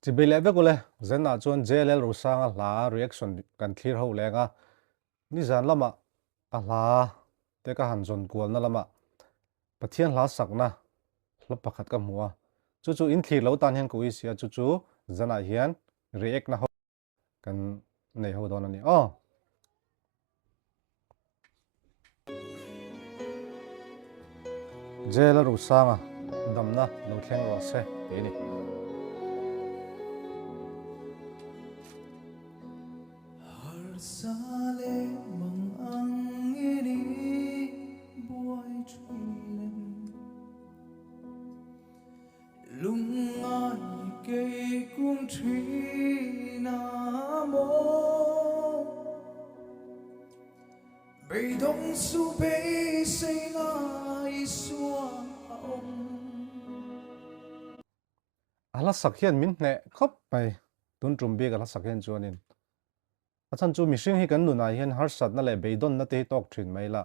chỉ bị lẽ với cô lẽ dân nào chọn JLL rồi sang là reaction cần clear hậu lẽ nga ni dàn lắm à là thế cả hàng dọn cuốn nó lắm à bắt thiên lá sắc na lấp bạc khát cái mua chú chú in clear lâu tan hiền cô ý xia chú chú dân nào hiền react na hậu cần này hậu đó này JLL rồi sang đầm na lâu khen rồi xe thế này被动数被谁爱说ala sakhian min ne khop pai tun trum bi ala sakhian chuanin achan chu mihring hi kan nuna hian har sat na le beidon na te tok thin mai la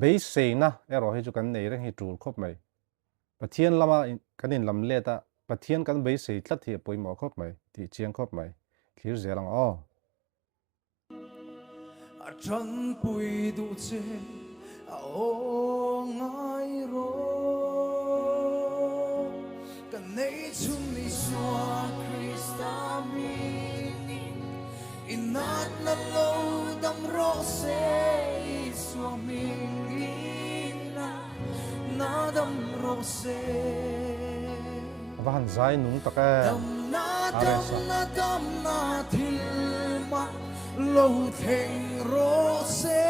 be se na ero hi chu kan nei reng hi tul khop mai pathian lama kanin lam le ta pathian kan be se tlat hi poimo khop mai ti chiang khop mai thlir zelang trăng bụi đủ chê ô ngài rô cần nấy chung đi xóa Krista mình in nát na lâu đâm rô xê xóa mình in na đâm rô xê van zai nung taka đâm na thil ma lâu thèn rose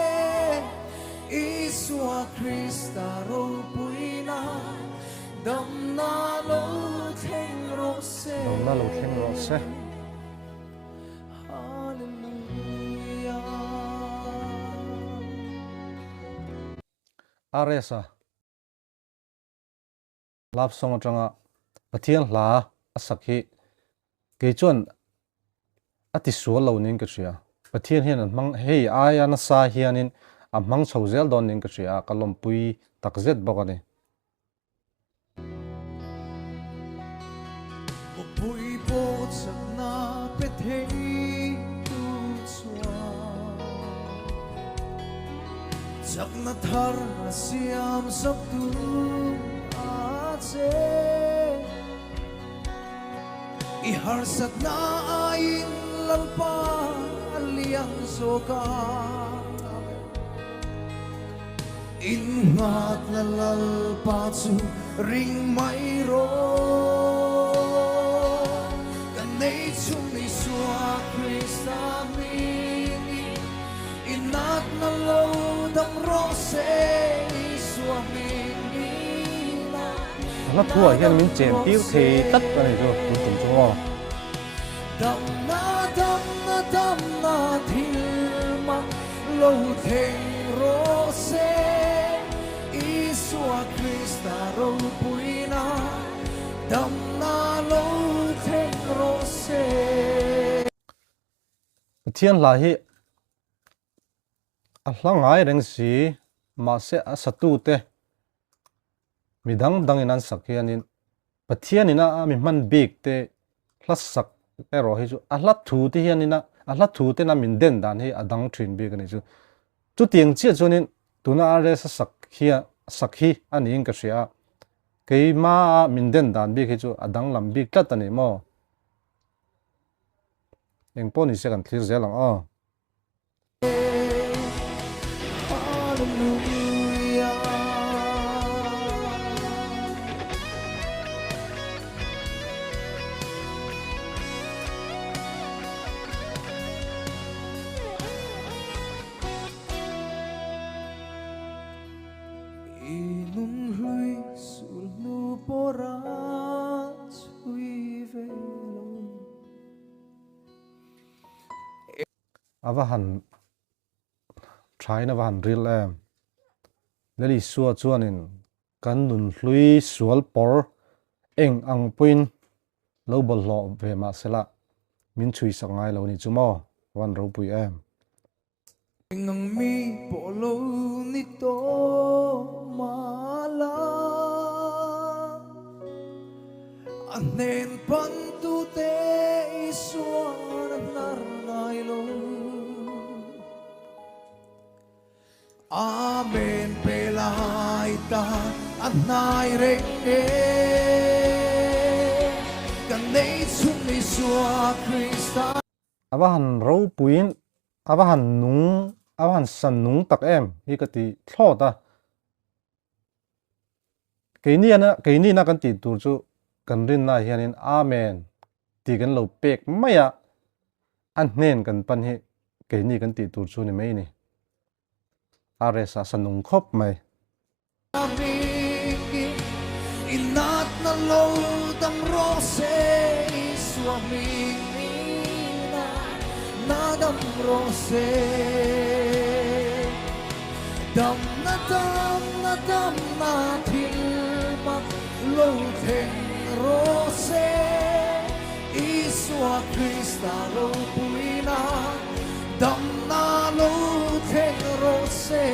Isua Krista ro puina dam na lâu thèn rose Hallelujah aresa lap song atanga pathian hla asakhi ke chuan ati sual lo ning ka ria pathian hian an mang hei aya na sa hianin a mang chhozel don ning ka ria kalom pui takzet bokani bụi bố chẳng na biết thế tu chua chắc na thar na siam sắp tu a che I har sat na ain lalpa liang soka in ngat na lalpa chu ring mai ro kan nei chung ni suwa Krista mini in ngat na lo dam ro se suwa mini nó thua hian min chem tir the tat ka nei jo tu tum chu dam na thil ma lo theng ro se Isua Krista ro puina dam na lo theng ro se pathian hla hi a hlangai reng si ma se a satu te midang dangin an sak hianin pathianina a mi man big te hla sak ero hi chu a hla thu te hianina a hla thu te na min den dan hi adang thin big ani chu tiang chia chunin tuna are sa sak hi ani in ka ria ke ma min den dan big hi chu adang lam big tlat ani mo engpo ni se kan thlir zelang Hallelujah inun hui sul nu pora chui velo avahan China van ril leli suwa chuanin kan nun hlui sual por eng ang puin lo bol lo ve ma sela min chui sangai lo ni chumo wan ro pui ngang mi polo ni to mala anen pan tu te isuan nar nailo amen pelai ta anai reng ne kan nei chung ni sua Krista abahan ro puin abahan nung abahan san nung tak em hi ka ti thlo ta ke ni na kan ti tur chu kan rin na hianin amen ti kan lo pek maya an hnen kan pan hi ke ni kan ti tur chu ni mai ni aresa san nung khop mai inat na lo dam rose Swamina na dam rose dam na thil mak lo theng rose Iswa Krista lo puina dam na lo theng rose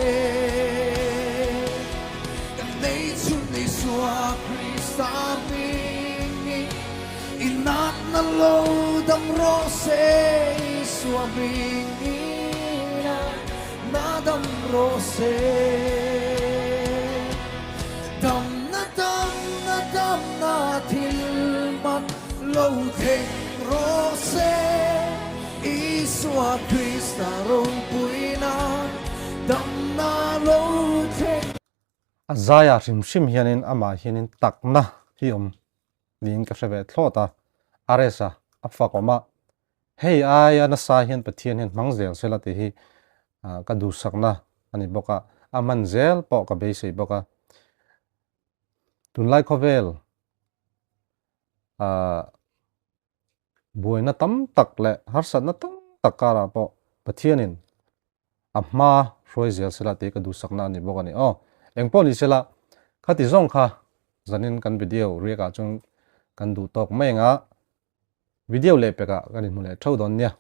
nei chung nei sua Krista mingi inat na lo dam rose sua mingi na dam rose dam na thil man lo theng rose Iswa Krista ro puina dam na lo theng azaya rim hianin ama hianin takna hi ling ka hrewe thlota aresa afakoma hei aya na sa hian pathian hian mangzel sela te hi ka du sakna ani boka aman zel po ka be sei boka tunlai khovel buaina tam tak le harsat na tam tak kara po pathianin amma roi zel sela te ka du sakna ani boka ni engpo ni sela khati zong kha zanin kan video riaka chung kan du tok mai nga video le peka kan mule thau don nia